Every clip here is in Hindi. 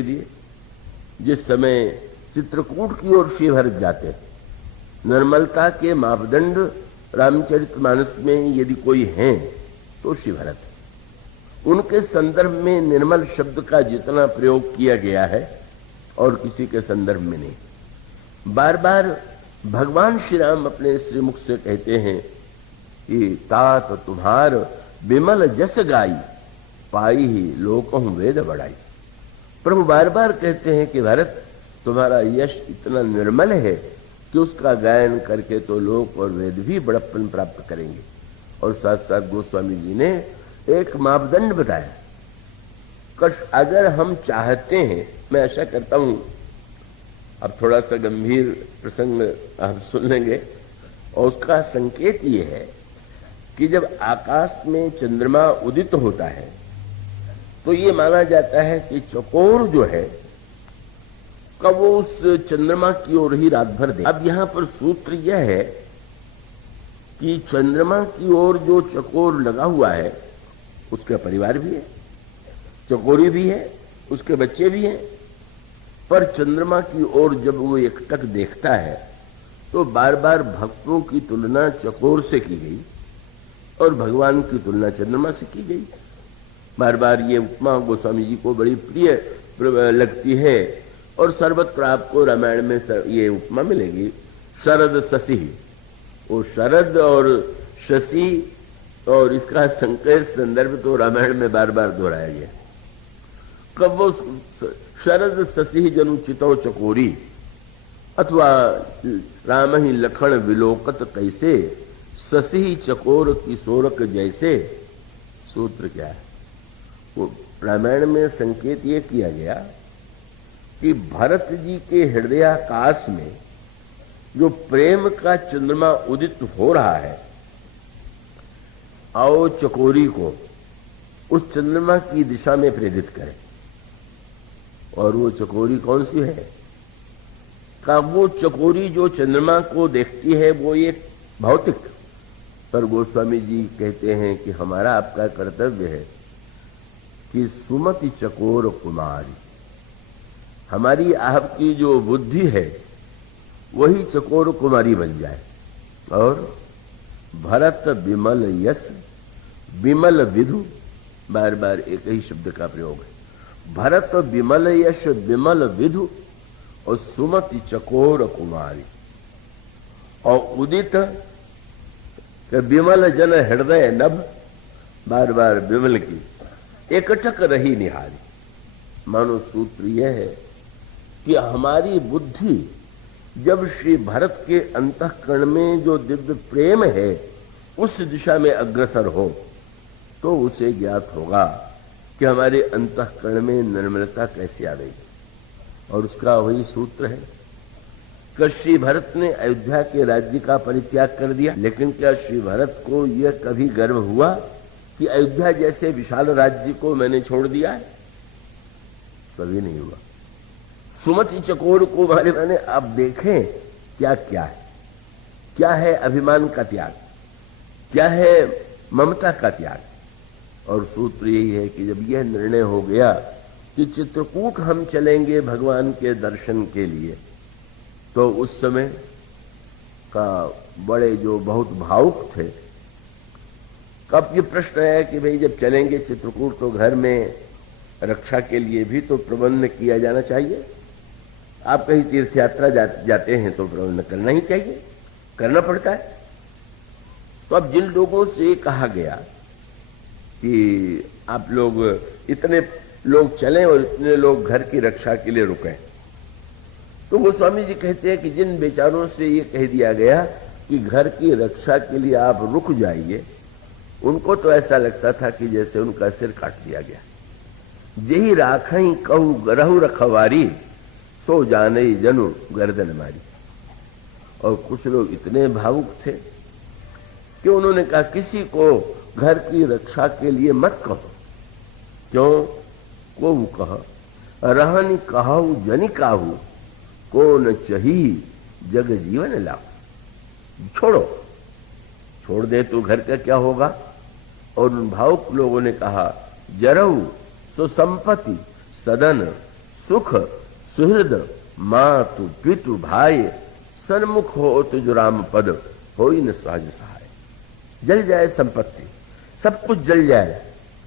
लिए जिस समय चित्रकूट की ओर श्री भरत जाते, निर्मलता के मापदंड रामचरितमानस में यदि कोई हैं तो श्री भरत। उनके संदर्भ में निर्मल शब्द का जितना प्रयोग किया गया है और किसी के संदर्भ में नहीं। बार बार भगवान श्री राम अपने श्रीमुख से कहते हैं कि तात तुम्हार विमल जस गाई, पाई ही लोकहु वेद बढ़ाई। प्रभु बार बार कहते हैं कि भरत तुम्हारा यश इतना निर्मल है कि उसका गायन करके तो लोक और वेद भी बड़प्पन प्राप्त करेंगे। और साथ साथ गोस्वामी जी ने एक मापदंड बताया, अगर हम चाहते हैं, मैं आशा करता हूं अब थोड़ा सा गंभीर प्रसंग आप सुन लेंगे, और उसका संकेत ये है कि जब आकाश में चंद्रमा उदित होता है तो ये माना जाता है कि चकोर जो है कब वो उस चंद्रमा की ओर ही रात भर दे। अब यहां पर सूत्र यह है कि चंद्रमा की ओर जो चकोर लगा हुआ है उसका परिवार भी है, चकोरी भी है, उसके बच्चे भी हैं, पर चंद्रमा की ओर जब वो एकटक देखता है तो बार बार भक्तों की तुलना चकोर से की गई और भगवान की तुलना चंद्रमा से की गई। बार बार ये उपमा गोस्वामी जी को बड़ी प्रिय लगती है और सर्वत्र आपको रामायण में ये उपमा मिलेगी, शरद शशि। वो शरद और शशि और इसका संकेत संदर्भ तो रामायण में बार बार दोहराया गया। कब वो शरद शशि जनु चितो चकोरी, अथवा राम ही लखन विलोकत कैसे, शशि चकोर किशोरक जैसे। सूत्र क्या है? वो रामायण में संकेत ये किया गया कि भरत जी के हृदयाकाश में जो प्रेम का चंद्रमा उदित हो रहा है, आओ चकोरी को उस चंद्रमा की दिशा में प्रेरित करें। और वो चकोरी कौन सी है? का वो चकोरी जो चंद्रमा को देखती है वो ये भौतिक, पर गोस्वामी जी कहते हैं कि हमारा आपका कर्तव्य है कि सुमति चकोर कुमारी, हमारी आपकी जो बुद्धि है वही चकोर कुमारी बन जाए। और भरत विमल यश विमल विधु, बार बार एक ही शब्द का प्रयोग है। भरत विमल यश विमल विधु और सुमति चकोर कुमारी। और उदित विमल जन हृदय नभ, बार बार विमल की एकटक रही निहारी। मानो सूत्र यह है कि हमारी बुद्धि जब श्री भरत के अंतःकरण में जो दिव्य प्रेम है उस दिशा में अग्रसर हो तो उसे ज्ञात होगा कि हमारे अंतःकरण में निर्मलता कैसे आ गई। और उसका वही सूत्र है कि श्री भरत ने अयोध्या के राज्य का परित्याग कर दिया, लेकिन क्या श्री भरत को यह कभी गर्व हुआ कि अयोध्या जैसे विशाल राज्य को मैंने छोड़ दिया है? कभी नहीं हुआ। सुमति चकोर को मैंने आप देखें क्या क्या है, क्या है अभिमान का त्याग, क्या है ममता का त्याग। और सूत्र यही है कि जब यह निर्णय हो गया कि चित्रकूट हम चलेंगे भगवान के दर्शन के लिए, तो उस समय का बड़े जो बहुत भावुक थे, कब ये प्रश्न है कि भाई जब चलेंगे चित्रकूट तो घर में रक्षा के लिए भी तो प्रबंध किया जाना चाहिए। आप कहीं तीर्थ यात्रा जाते हैं तो प्रबंध करना ही चाहिए, करना पड़ता है। तो अब जिन लोगों से कहा गया कि आप लोग इतने लोग चलें और इतने लोग घर की रक्षा के लिए रुकें, तो गोस्वामी जी कहते हैं कि जिन बेचारों से ये कह दिया गया कि घर की रक्षा के लिए आप रुक जाइए, उनको तो ऐसा लगता था कि जैसे उनका सिर काट दिया गया। जेही राखई कहू रहु रखवारी, सो जाने जनु गर्दन मारी। और कुछ लोग इतने भावुक थे कि उन्होंने कहा किसी को घर की रक्षा के लिए मत कहो। क्यों? को कह रहनी कहू जनि काहू, को न चही जग जीवन लाओ। छोड़ दे तो घर का क्या होगा? और उन भावुक लोगों ने कहा जरऊ सो संपत्ति सदन सुख सुहृद मातु पितु भाई सन्मुख हो तुझ राम पद हो ही न सहज सहाय। जल जाए संपत्ति, सब कुछ जल जाए,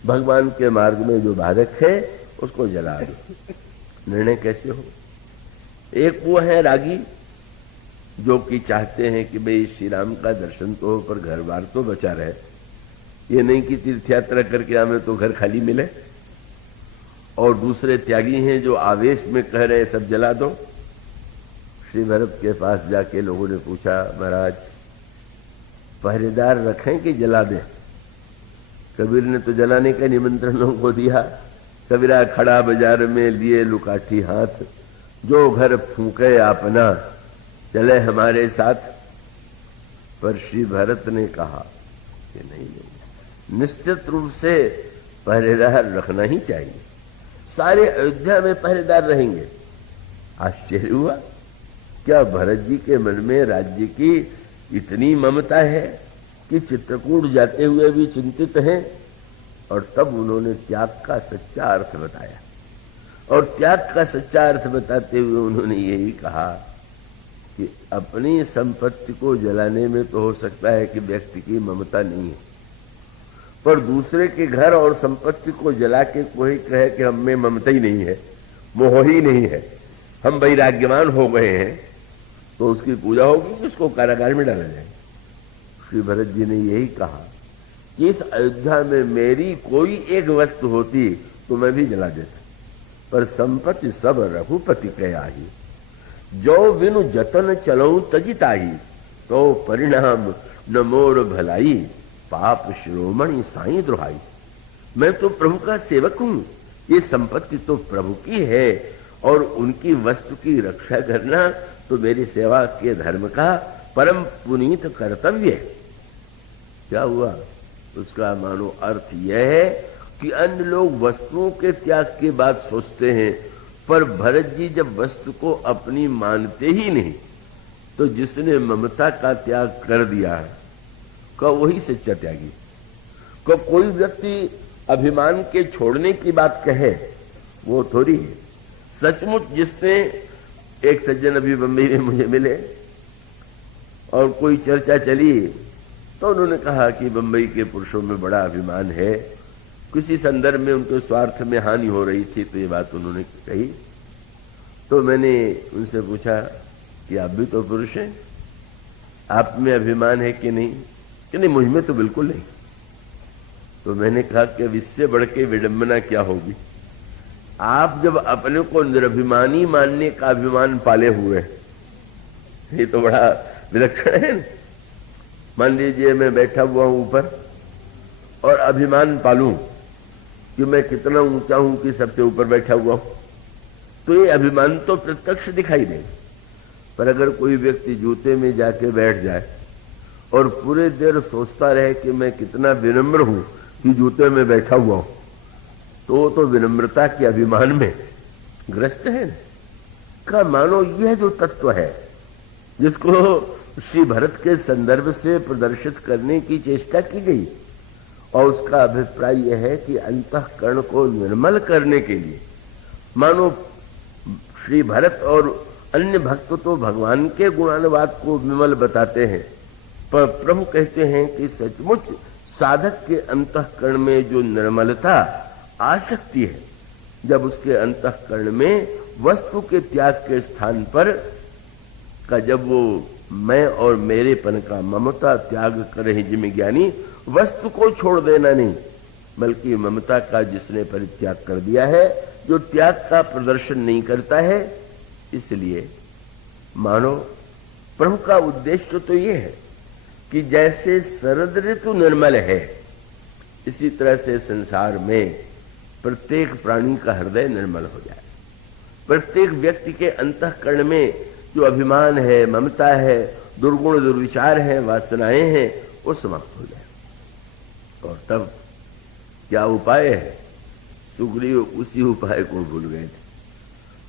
भगवान के मार्ग में जो बाधक है उसको जला दो। निर्णय कैसे हो? एक वो है रागी जो कि चाहते हैं कि भाई श्री राम का दर्शन तो हो पर घर बार तो बचा रहे, ये नहीं कि तीर्थ यात्रा करके हमें तो घर खाली मिले। और दूसरे त्यागी हैं जो आवेश में कह रहे सब जला दो। श्री भरत के पास जाके लोगों ने पूछा, महाराज पहरेदार रखें कि जला दें? कबीर ने तो जलाने का निमंत्रण लोगों को दिया। कबीरा खड़ा बाजार में लिए लुकाठी हाथ, जो घर फूके अपना चले हमारे साथ। पर श्री भरत ने कहा कि नहीं, निश्चित रूप से पहरेदार रखना ही चाहिए। सारे अयोध्या में पहरेदार रहेंगे। आश्चर्य हुआ, क्या भरत जी के मन में राज्य की इतनी ममता है कि चित्रकूट जाते हुए भी चिंतित हैं। और तब उन्होंने त्याग का सच्चा अर्थ बताया, और त्याग का सच्चा अर्थ बताते हुए उन्होंने यही कहा कि अपनी संपत्ति को जलाने में तो हो सकता है कि व्यक्ति की ममता नहीं है, पर दूसरे के घर और संपत्ति को जला के कोई कहे कि हम में ममता ही नहीं है, मोह ही नहीं है, हम वैराग्यवान हो गए हैं, तो उसकी पूजा होगी कि उसको कारागार में डाला जाए। श्री भरत जी ने यही कहा कि इस अयोध्या में मेरी कोई एक वस्तु होती तो मैं भी जला देता, पर संपत्ति सब रघुपति के आही, जो बिनु जतन चलऊ तजिताही, तो परिणाम न मोर भलाई, पाप शिरोमणि साईं द्रोहाई। मैं तो प्रभु का सेवक हूं, ये संपत्ति तो प्रभु की है और उनकी वस्तु की रक्षा करना तो मेरी सेवा के धर्म का परम पुनीत कर्तव्य है। क्या हुआ? उसका मानो अर्थ यह है कि अन्य लोग वस्तुओं के त्याग की बात सोचते हैं, पर भरत जी जब वस्तु को अपनी मानते ही नहीं, तो जिसने ममता का त्याग कर दिया का वही सच्चा त्यागी। को कोई व्यक्ति अभिमान के छोड़ने की बात कहे वो थोड़ी है। सचमुच जिससे एक सज्जन अभी बंबई में मुझे मिले और कोई चर्चा चली तो उन्होंने कहा कि बंबई के पुरुषों में बड़ा अभिमान है। किसी संदर्भ में उनके स्वार्थ में हानि हो रही थी तो ये बात उन्होंने कही। तो मैंने उनसे पूछा कि आप भी तो पुरुष हैं, आप में अभिमान है कि नहीं? कि नहीं, मुझ में तो बिल्कुल नहीं। तो मैंने कहा कि अब इससे बढ़ के विडंबना क्या होगी? आप जब अपने को निरभिमानी मानने का अभिमान पाले हुए, ये तो बड़ा विलक्षण है। मान लीजिए मैं बैठा हुआ हूं ऊपर और अभिमान पालूं कि मैं कितना ऊंचा हूं कि सबसे ऊपर बैठा हुआ हूं, तो ये अभिमान तो प्रत्यक्ष दिखाई देगा। पर अगर कोई व्यक्ति जूते में जाके बैठ जाए और पूरे देर सोचता रहे कि मैं कितना विनम्र हूं कि जूते में बैठा हुआ हूं, तो विनम्रता के अभिमान में ग्रस्त है न? का मानो यह जो तत्व है जिसको श्री भरत के संदर्भ से प्रदर्शित करने की चेष्टा की गई, और उसका अभिप्राय यह है कि अंतःकरण को निर्मल करने के लिए मानो श्री भरत और अन्य भक्त तो भगवान के गुणानुवाद को विमल बताते हैं, पर प्रभु कहते हैं कि सचमुच साधक के अंतःकरण में जो निर्मलता आ सकती है, जब उसके अंतःकरण में वस्तु के त्याग के स्थान पर का जब वो मैं और मेरेपन का ममता त्याग करे जिम्मे ज्ञानी, वस्तु को छोड़ देना नहीं बल्कि ममता का जिसने परित्याग कर दिया है, जो त्याग का प्रदर्शन नहीं करता है। इसलिए मानो प्रभु का उद्देश्य तो ये है कि जैसे शरद ऋतु निर्मल है, इसी तरह से संसार में प्रत्येक प्राणी का हृदय निर्मल हो जाए, प्रत्येक व्यक्ति के अंतःकरण में जो अभिमान है, ममता है, दुर्गुण दुर्विचार है, वासनाएं हैं, वो समाप्त हो जाए। और तब क्या उपाय है? सुग्रीव उसी उपाय को भूल गए थे।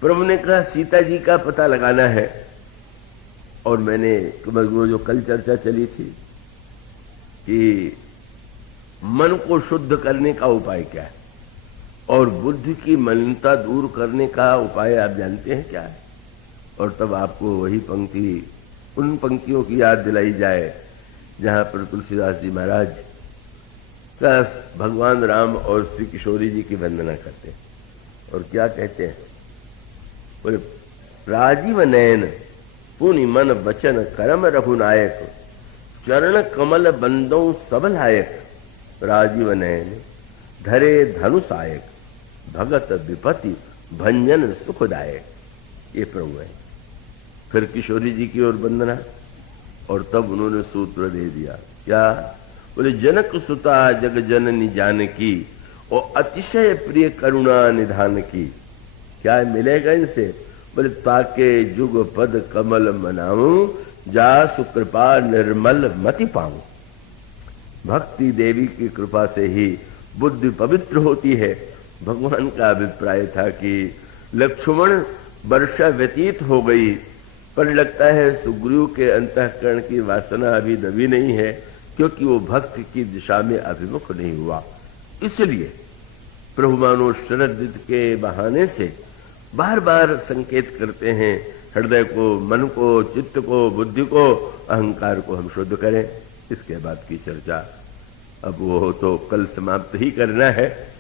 प्रभु ने कहा सीता जी का पता लगाना है, और मैंने वो जो कल चर्चा चली थी कि मन को शुद्ध करने का उपाय क्या है, और बुद्धि की मलिनता दूर करने का उपाय आप जानते हैं क्या है? और तब आपको वही पंक्ति, उन पंक्तियों की याद दिलाई जाए जहां पर तुलसीदास जी महाराज का भगवान राम और श्री किशोरी जी की वंदना करते हैं। और क्या कहते हैं? बोले, राजीव नयन पुनि मन वचन करम रघुनायक, चरण कमल बंदों सब लायक, राजीव नयन धरे धनुषायक, भगत विपति भंजन सुखदायक। ये प्रभु है। फिर किशोरी जी की ओर वंदना, और तब उन्होंने सूत्र दे दिया क्या? बोले, जनक सुता जग जननी जानकी, और अतिशय प्रिय करुणा निधान की। क्या मिलेगा इनसे? बोले, ताके जुग पद कमल मनाऊं, जा सुकृपा निर्मल मति पाऊं। भक्ति देवी की कृपा से ही बुद्धि पवित्र होती है। भगवान का अभिप्राय था कि लक्ष्मण वर्षा व्यतीत हो गई, पर लगता है सुग्रीव के अंतःकरण की वासना अभी दबी नहीं है, क्योंकि वो भक्ति की दिशा में अभिमुख नहीं हुआ। इसलिए प्रभु मानो शरद ऋतु के बहाने से बार बार संकेत करते हैं, हृदय को, मन को, चित्त को, बुद्धि को, अहंकार को हम शुद्ध करें। इसके बाद की चर्चा अब वो तो कल समाप्त ही करना है।